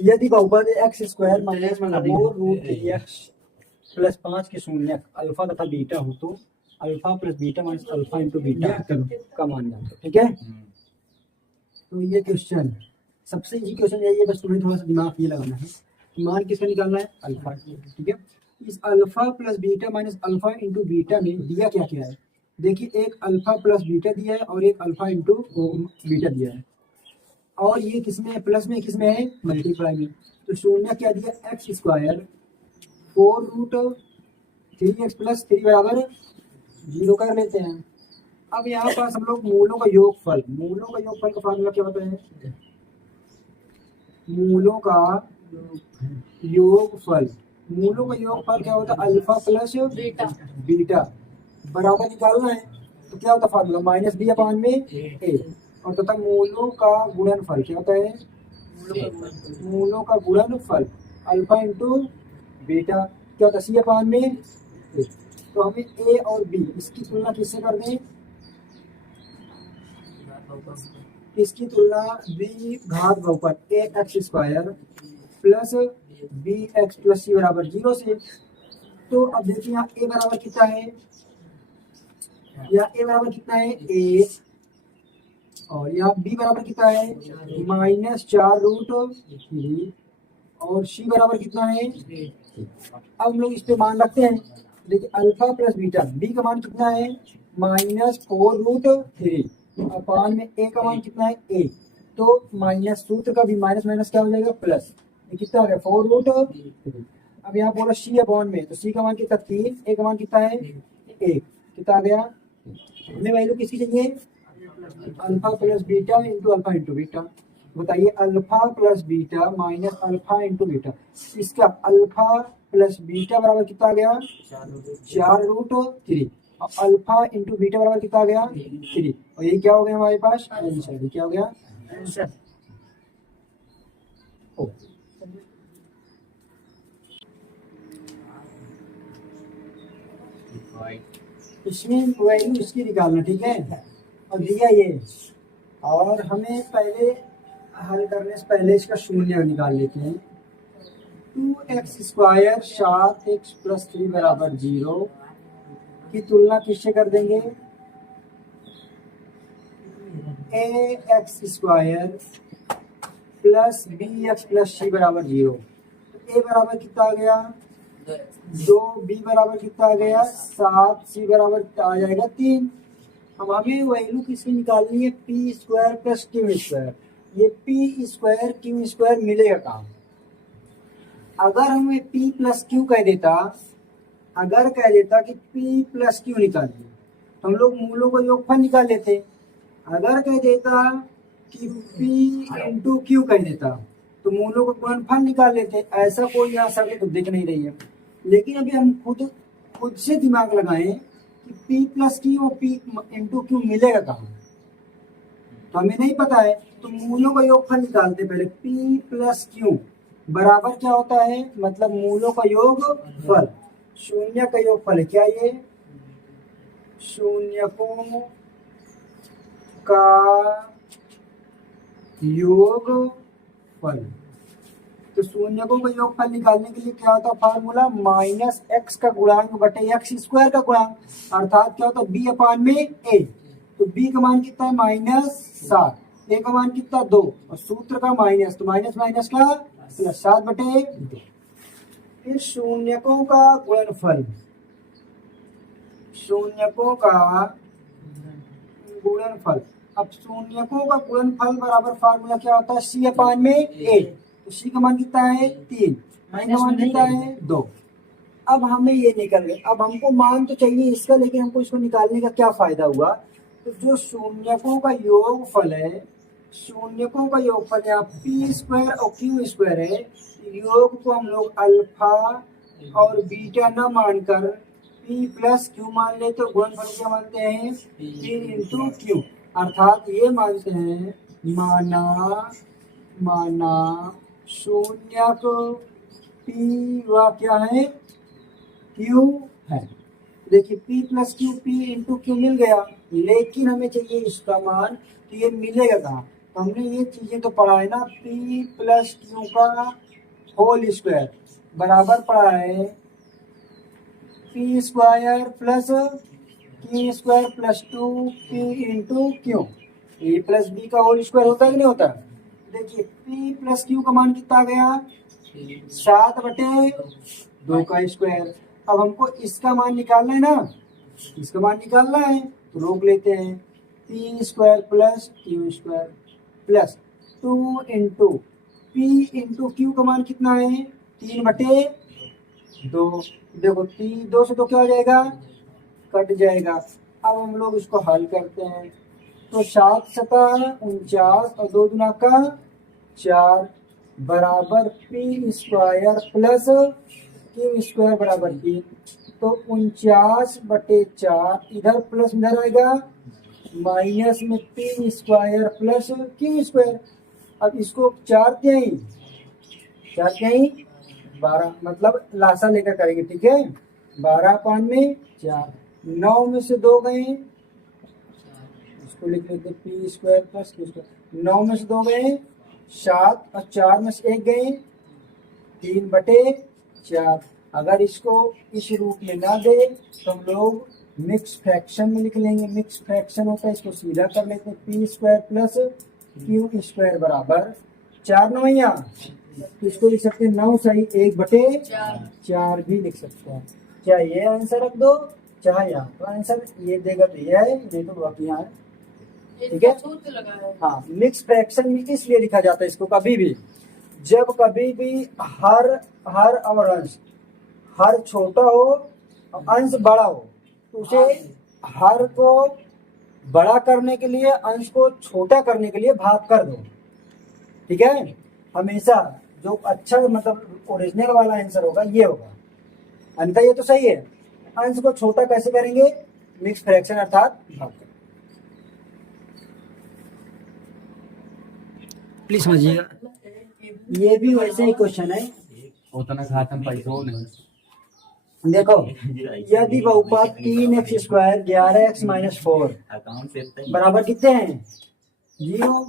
यदि बहुपद x square minus 4√3x plus 5 के शून्य अल्फा तथा बीटा हो तो alpha plus beta minus alpha into beta का मान जानते हो। ठीक है, तो ये क्वेश्चन सबसे इजी क्वेश्चन यही है, बस तुम्हें थोड़ा सा दिमाग ये लगाना है कि मान किसका निकालना है, अल्फा। ठीक है, इस alpha plus beta minus alpha into beta में दिया क्या क्या है। देखिए, एक अल्फा प्लस बीटा दिया है और एक अल्फा इंटू बीटा दिया है, और ये किसमें है, प्लस में, किसमें है, मल्टीप्लाई में। तो शून्य क्या दिया, एक्स स्क्वायर 4√3x प्लस 3 बराबर 0 कर लेते हैं। अब यहाँ पास हम लोग मूलों का योगफल का फार्मूला क्या होता है, मूलों का योगफल क्या होता है, अल्फा प्लस बीटा बराबर निकालना है। तो क्या होता है फार्मूला, माइनस बी अपान में ए, और तथा मूलों का गुणनफल क्या होता है, मूलों का गुणनफल अल्फा इंटू बीटा क्या होता है, सी अपान में ए। तो हमें ए और बी इसकी तुलना किससे कर दें, इसकी तुलना बी घात बहुपद a x square plus b x plus c बराबर 0 से। तो अब देखिए यहाँ ए बराबर कितना है, यहाँ ए बराबर कितना है, ए, और यहाँ बी बराबर कितना है, -4√3, और सी बराबर कितना है। अब हम लोग इस पे मान रखते हैं। देखिए, अल्फा प्लस बीटा, बी का मान कितना है, -4√3 अपान में ए का मान कितना है, ए। तो माइनस सूत्र का भी माइनस माइनस क्या हो जाएगा, प्लस। ये कितना आ गया, 4√3। अब यहाँ बोला सी अपान में, तो सी का मान कितना 3, ए का मान कितना है 1, कितना आ गया। हमें वैल्यू किसकी चाहिए, alpha plus beta into alpha into beta. बताइए, alpha plus beta minus alpha into beta, इसका अल्फा प्लस बीटा बराबर कितना आ गया, 4√3, और अल्फा इंटू बीटा बराबर कितना आ गया, 3। और ये क्या हो गया हमारे पास आंसर, क्या हो गया आंसर। इसमें वैल्यू इसकी निकालना, ठीक है, और दिया ये, और हमें पहले हल करने से पहले इसका शून्य निकाल लेते हैं। 2x स्क्वायर 7x प्लस 3 बराबर 0 की तुलना किससे कर देंगे, a x square plus b x plus c बराबर 0। तो ए बराबर कितना आ गया 2, बी बराबर कितना आ गया 7, सी बराबर आ जाएगा 3। अब हमें वैल्यू किसकी निकालनी है, p square plus q square. ये पी स्क्वायर क्यू स्क्वायर मिलेगा कहाँ, अगर हमें p प्लस क्यू कह देता, अगर कह देता कि p प्लस क्यू निकालिए, तो हम लोग मूलों का योगफल निकाल लेते। अगर कह देता कि p इंटू क्यू कह देता, तो मूलों का गुणनफल निकाल लेते। ऐसा कोई यहाँ शक्ल तो दिख नहीं रही है, लेकिन अभी हम खुद से दिमाग लगाएं कि p प्लस क्यू और p इंटू क्यू मिलेगा कहाँ, तो हमें नहीं पता है। तो मूलों का योगफल निकालते पहले, p प्लस क्यू बराबर क्या होता है, मतलब मूलों का योगफल, शून्य का योगफल है क्या, ये शून्यकों का योगफल। तो शून्यकों का योगफल निकालने के लिए क्या होता है फार्मूला, माइनस एक्स का गुणांक बटे एक्स स्क्वायर का गुणांक, अर्थात क्या होता है बी अपान में ए। तो बी का मान कितना है -7, ए का मान कितना 2, और सूत्र का माइनस, तो माइनस माइनस का प्लस 7 बटे 2। फिर शून्यकों का गुणनफल, शून्यकों का गुणनफल। अब शून्यकों का गुणनफल बराबर फार्मूला क्या होता है, सी अपान में ए। तो सी का मान कितना है 3, ए का मान कितना है 2। अब हमें ये निकल गए, अब हमको मान तो चाहिए इसका, लेकिन हमको इसको निकालने का क्या फायदा हुआ। तो जो शून्यकों का योगफल है, शून्यकों का योगफल यहाँ पी स्क्वायर और क्यू स्क्वायर है, योग को हम लोग अल्फा और बीटा न मानकर पी प्लस क्यू मान ले, तो गुणनफल क्या मानते हैं, पी इंटू क्यू। अर्थात ये मानते हैं, माना शून्यक पी व क्या है, क्यू है। देखिए p plus q, p into q मिल गया, लेकिन हमें चाहिए इसका मान, तो ये मिलेगा कहाँ, तो हमने ये चीजें तो पढ़ा है ना, p प्लस क्यू का होल स्क्वायर बराबर पढ़ा है p square plus q square plus 2p into q. A plus b का होल स्क्वायर होता है कि नहीं होता? देखिए p प्लस क्यू का मान कितना आ गया 7/2 का स्क्वायर। अब हमको इसका मान निकालना है ना, इसका मान निकालना है तो रोक लेते हैं, P square plus q square plus 2 into P into Q का मान कितना है 3/2। देखो 2 से तो क्या हो जाएगा, कट जाएगा। अब हम लोग इसको हल करते हैं तो 7 सतह 49 और 2 दुना का 4 बराबर P square plus q square बराबर 3। तो 49/4 इधर प्लस इधर आएगा माइनस में P square plus q square. अब इसको 4 त्याई 12, मतलब लासा लेकर करेंगे, ठीक है। 12/4, 9 में से 2 गए, इसको लिख लेते P square plus q square. 9 में से 2 गए 7 और 4 में से 1 गए 3/4। अगर इसको इस रूप में ना दे तो हम लोग मिक्स फ्रैक्शन में लिख लेंगे। मिक्स फ्रैक्शन होता है, इसको सीधा कर लेते हैं P square plus q square बराबर 4 9 इसको लिख सकते हैं 9 सही 1/4 भी लिख सकते हैं। चाहे ये आंसर रख दो चाहे यहाँ तो आंसर ये देगा तो ये है, नहीं तो बाकी यहाँ है, ठीक है। हाँ, मिक्स फ्रैक्शन में इसलिए लिखा जाता है इसको कभी भी, जब कभी भी हर और अंश, हर छोटा हो और अंश बड़ा हो तो उसे हर को बड़ा करने के लिए अंश को छोटा करने के लिए भाग कर दो, ठीक है। हमेशा जो अच्छा मतलब ओरिजिनल वाला आंसर होगा ये होगा, अन्यथा ये तो सही है। अंश को छोटा कैसे करेंगे, मिक्स फ्रैक्शन अर्थात भाग कर। प्लीज समझिएगा, ये भी वैसे ही क्वेश्चन है। उतना खातम पैसों नहीं। देखो यदि बहुपद 3x स्क्वायर 11x माइनस 4 बराबर कितने हैं 0,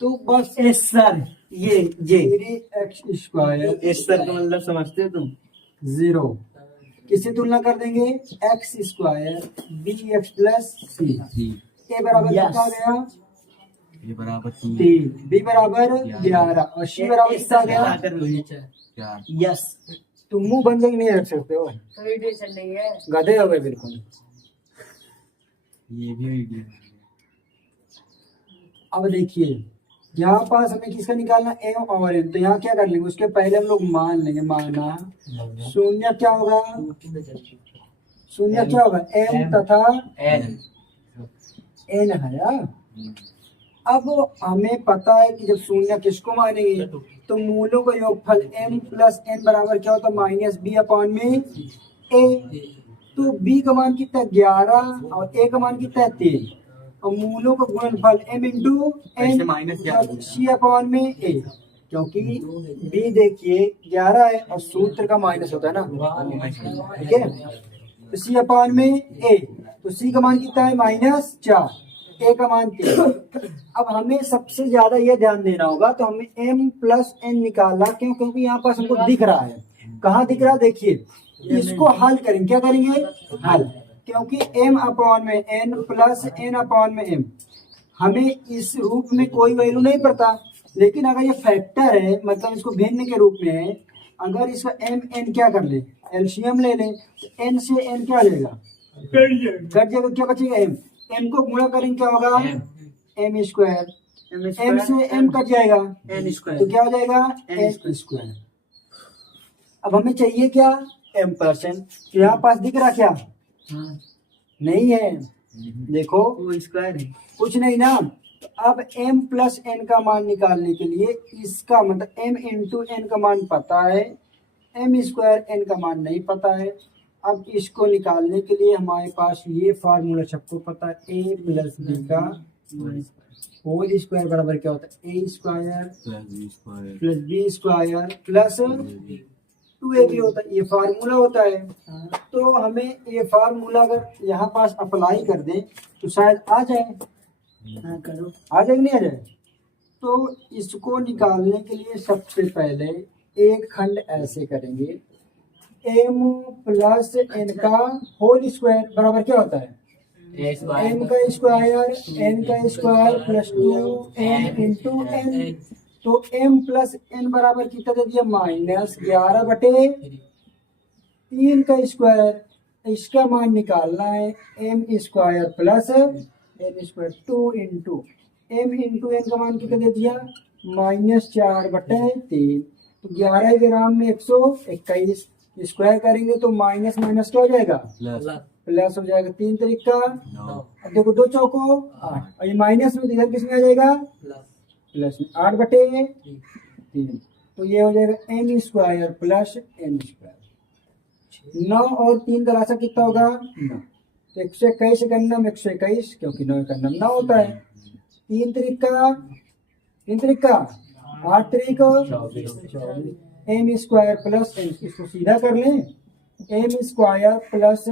तो बस एस सर ये 3x स्क्वायर इस सर का मतलब समझते हो तुम 0 किससे तुलना कर देंगे x square bx plus c। a बराबर कितना आ गया ये बराबर 3, b बराबर 11 और c बराबर कितना आ गया। यस, तुम मुंह बंद करके नहीं रख सकते हो, गधे हो गए बिल्कुल। ये भी वीडियो। अब देखिए यहाँ पास हमें किसका निकालना m और n, तो यहाँ क्या कर लेंगे उसके पहले हम लोग मान लेंगे, माना शून्य क्या होगा, शून्य क्या होगा m तथा n है यार। अब हमें पता है कि जब शून्य किसको मानेंगे तो मूलों का योगफल m प्लस n बराबर क्या होता है माइनस b अपॉन में a। तो b का मान कितना है 11 और a का मान कितना है 3 और मूलों का गुणनफल m into n c upon में a, क्योंकि b देखिए 11 है और सूत्र का माइनस होता है ना, ठीक है। तो c अपॉन में a, तो c का मान कितना है -4, a का मान 3। अब हमें सबसे ज्यादा ये ध्यान देना होगा, तो हमें m प्लस n निकालना, क्यों, क्योंकि यहाँ पास हमको दिख रहा है। कहाँ दिख रहा है देखिए, इसको हल करेंगे, क्या करेंगे हल, क्योंकि m अपॉन में n प्लस n अपॉन में m हमें इस रूप में कोई वैल्यू नहीं पड़ता, लेकिन अगर ये फैक्टर है मतलब इसको भिन्न के रूप में है, अगर इसका m n क्या कर ले एलसीएम ले लें तो n से n क्या हो जाएगा कट जाएगा, क्या बचेगा m को गुणा करेंगे क्या होगा m स्क्वायर, m से m कट जाएगा n स्क्वायर, तो क्या हो जाएगा n स्क्वायर। अब हमें चाहिए क्या m परसेंट, तो यहाँ पास दिख रहा क्या नहीं है, देखो वो स्क्वायर है कुछ नहीं ना। तो अब m प्लस n का मान निकालने के लिए इसका मतलब m इंटू n का मान पता है, m स्क्वायर n का मान नहीं पता है। अब इसको निकालने के लिए हमारे पास ये फार्मूला सबको पता है, a प्लस b का होल स्क्वायर बराबर क्या होता है a square plus b square plus 2ab होता है, ये फार्मूला होता है। तो हमें ये फार्मूला अगर यहाँ पास अप्लाई कर दें तो शायद आ जाए, हाँ करो। आ जाएगा नहीं आ जाए? तो इसको निकालने के लिए सबसे पहले एक खंड ऐसे करेंगे, m प्लस n का होल स्क्वायर बराबर क्या होता है? m का स्क्वायर n का square plus 2n into n। तो m प्लस n बराबर कितना दे दिया? -11/3 का स्क्वायर। इसका मान निकालना है m square plus n square 2 into m into n का मान कितना दे दिया? -4/3। तो 11 ग्राम में 121 स्क्वायर करेंगे तो माइनस माइनस क्या हो जाएगा? प्लस हो जाएगा। 3 तरीका, अब देखो 2 चौको 8, और ये माइनस में इधर किस में आ जाएगा? प्लस में 8/3। तो ये हो जाएगा m square plus n square. 9 और 3 का राशा कितना होगा? 9। तो 121 का नम 121, क्योंकि 9 का नम 9 होता है। 3 तरीका 8 तरीका 24, m स्क्वायर प्लस n। इसको सीधा कर लें, m square plus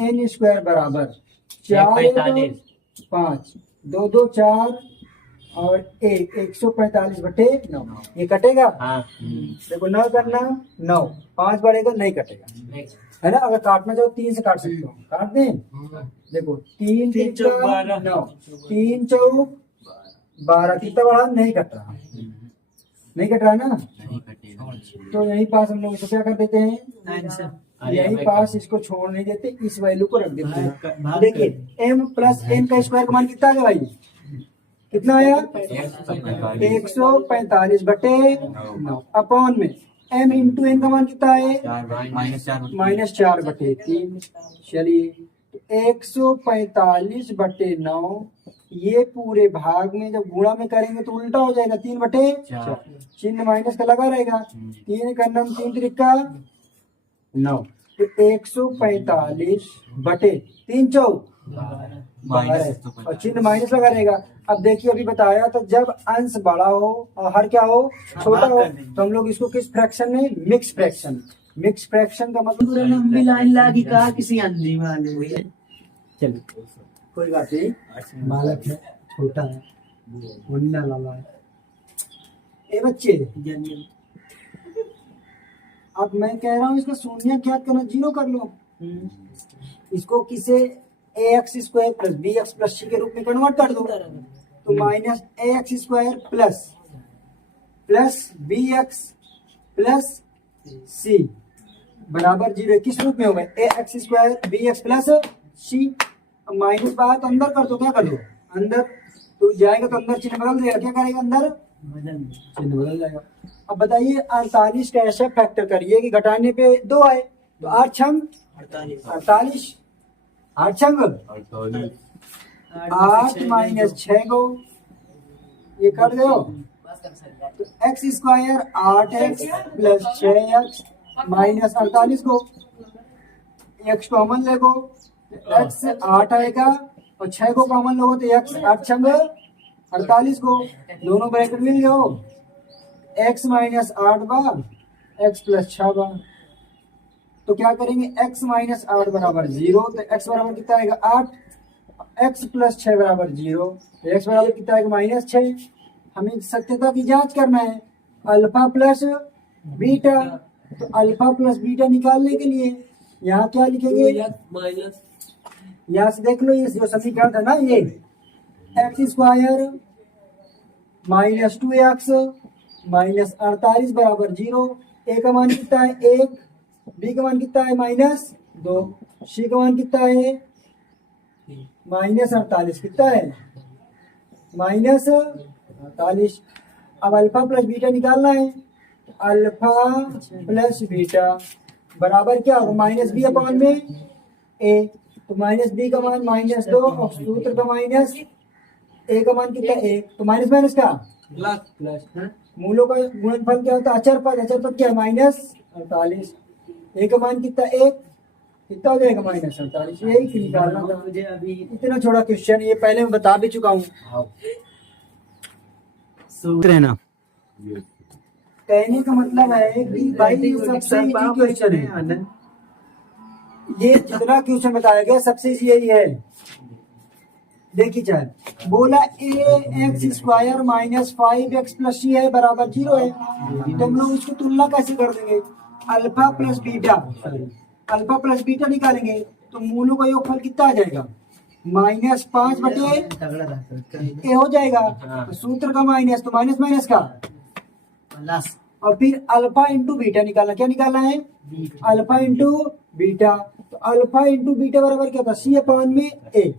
n square बराबर 4 5 2 2 4 और 145/9। ये कटेगा? देखो 9 करना 9, 5 बढ़ेगा नहीं कटेगा, है ना? अगर काटना चाहो 3 से काट सकते हो, काट दें। देखो 3 3 9, 3 चौक 12, कितना बढ़ा? नहीं कट रहा, नहीं कट रहा ना? तो यहीं पास हम लोग इसको क्या कर देते हैं? यहीं पास इसको छोड़ नहीं देते, इस वैल्यू को रख देते हैं। देखिए m प्लस n का स्क्वायर का मान कितना आया भाई? कितना आया? 145/9 अपॉन में m इंटू n का मान कितना है? -4/3। चलिए 145/9, ये पूरे भाग में जब गुणा में करेंगे तो उल्टा हो जाएगा, 3/4। चिन्ह माइनस का लगा रहेगा। 3 का नम 3 त्रिका 9, तो 145/3 चौक 12 और चिन्ह माइनस लगा रहेगा। अब देखिए अभी बताया तो जब अंश बड़ा हो और हर क्या हो? छोटा हो, तो हम लोग इसको किस फ्रैक्शन में? Mix fraction. मिक्स फ्रैक्शन का मतलब पूरा लंबी लाइन लागी कहा किसी अंधी वाले हुई है। चलिए कोई बात नहीं, बालक है, छोटा है, मुन्ना लाला है। ए बच्चे, अब मैं कह रहा हूँ इसका शून्य क्या करना? 0 कर लो। इसको किसे ax square plus bx plus c के रूप में कन्वर्ट कर दो। तो minus ax square plus bx plus c बराबर 0। किस रूप में होगा? ax square bx plus c। Minus बात अंदर कर दो, क्या कर दो? अंदर तो जाएगा तो अंदर चिन्ह बदल देगा, क्या करेगा? अंदर चिन्ह बदल जाएगा। अब बताइए 48 का ऐसा फैक्टर करिए कि घटाने पे 2 आए, तो 8 छंग 48, 8 छंग 8 माइनस 6 को ये कर दो, तो x square 8x plus 6x minus 48 को x कॉमन लेगो, x 8 आएगा और 6 को कॉमन लोगो तो x 8 छंग 48 को दोनों ब्रैकेट मिल गए, x माइनस 8 बार x प्लस 6 बार। तो क्या करेंगे? x माइनस 8 बराबर 0, तो x बराबर कितना आएगा? 8, x प्लस 6 बराबर 0, तो x बराबर कितना आएगा? -6। हमें सत्यता की जांच करना है, अल्फा प्लस बीटा। तो अल्फा प्लस बीटा निकालने के लिए यहाँ क्या लिखेंगे? माइनस, यहाँ से देख लो, ये जो समीकरण था ना, ये x square minus 2x minus 48 बराबर 0। ए का मान कितना है? 1, बी का मान कितना है? -2, सी का मान कितना है? -48 कितना है? -48। अब अल्फा प्लस बीटा निकालना है, अल्फा प्लस बीटा बराबर क्या होगा? -b अपॉन में a। तो -b का मान -2 और सूत्र का माइनस a का मान कितना? 1, तो माइनस माइनस का प्लस। मूलों का गुणनफल क्या होता है? अचर पद, अचर पद क्या है? -48। a का मान कितना? 1, कितना हो जाएगा? -48। यही निकालना था मुझे। अभी इतना छोटा क्वेश्चन, ये पहले मैं बता भी चुका हूँ। रहना कहने का मतलब है कि भाई सबसे इजी क्वेश्चन है ये, जितना क्वेश्चन बताया गया सबसे इजी यही है। देखिए चाहे बोला a x square minus 5x plus c है बराबर 0 है, तो हम लोग इसको तुलना कैसे कर देंगे, अल्फा प्लस बीटा, निकालेंगे तो मूलों का योगफल कितना आ जाएगा, -5 बटे ए हो जाएगा, तो सूत्र का माइनस तो माइनस माइनस का प्लस और फिर अल्फा इंटू बीटा निकालना, क्या निकालना है, अल्फा इंटू बीटा, तो अल्फा इंटू बीटा बराबर क्या था, सी अपॉन में ए,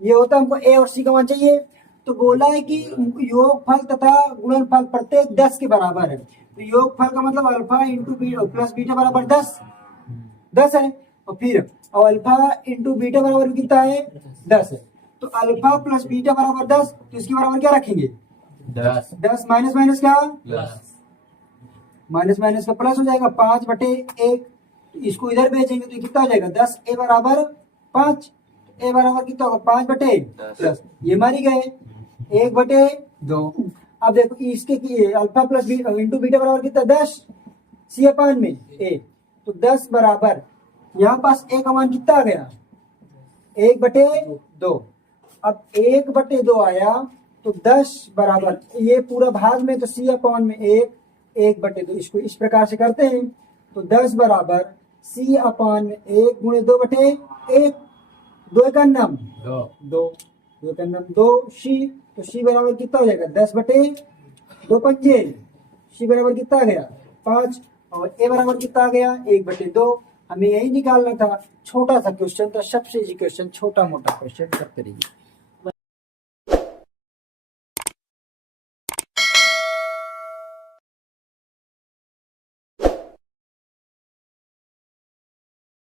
ये होता है हमको ए और सी का मान चाहिए। तो बोला है कि योगफल तथा गुणनफल प्रत्येक 10 के बराबर है, तो योगफल का मतलब अल्फा इंटू प्लस बीटा बराबर 10 है, और फिर और अल्फा इंटू बीटा बराबर कितना है 10 है, तो अल्फा प्लस बीटा बराबर 10, तो इसके बराबर क्या रखेंगे 10 माइनस माइनस का माइनस का प्लस हो जाएगा 5 बटे 1, तो इसको इधर भेजेंगे तो कितना हो जाएगा 10 ए बराबर 5, ए बराबर कितना होगा 5 बटे 10, ये मारी गए 1 बटे 2। अब देखो इसके की अल्फा प्लस इंटू बीटा बराबर कितना 10 सी अपान में ए, तो 10 बराबर यहाँ पास ए का मान कितना आ गया 1 बटे 2। अब 1 बटे 2 आया तो 10 बराबर ये पूरा भाग में तो सी अपान में 1 बटे 2, इसको इस प्रकार से करते हैं तो 10 बराबर सी अपान में 1 गुणे 2 बटे 1, 2 का नाम 2 का नाम 2 सी, तो सी बराबर कितना हो जाएगा 10 बटे 2 पंजे, सी बराबर कितना आ गया 5, और ए बराबर कितना आ गया 1 बटे 2। हमें यही निकालना था, छोटा सा क्वेश्चन था, सबसे इजी क्वेश्चन, छोटा मोटा क्वेश्चन करते रहिए।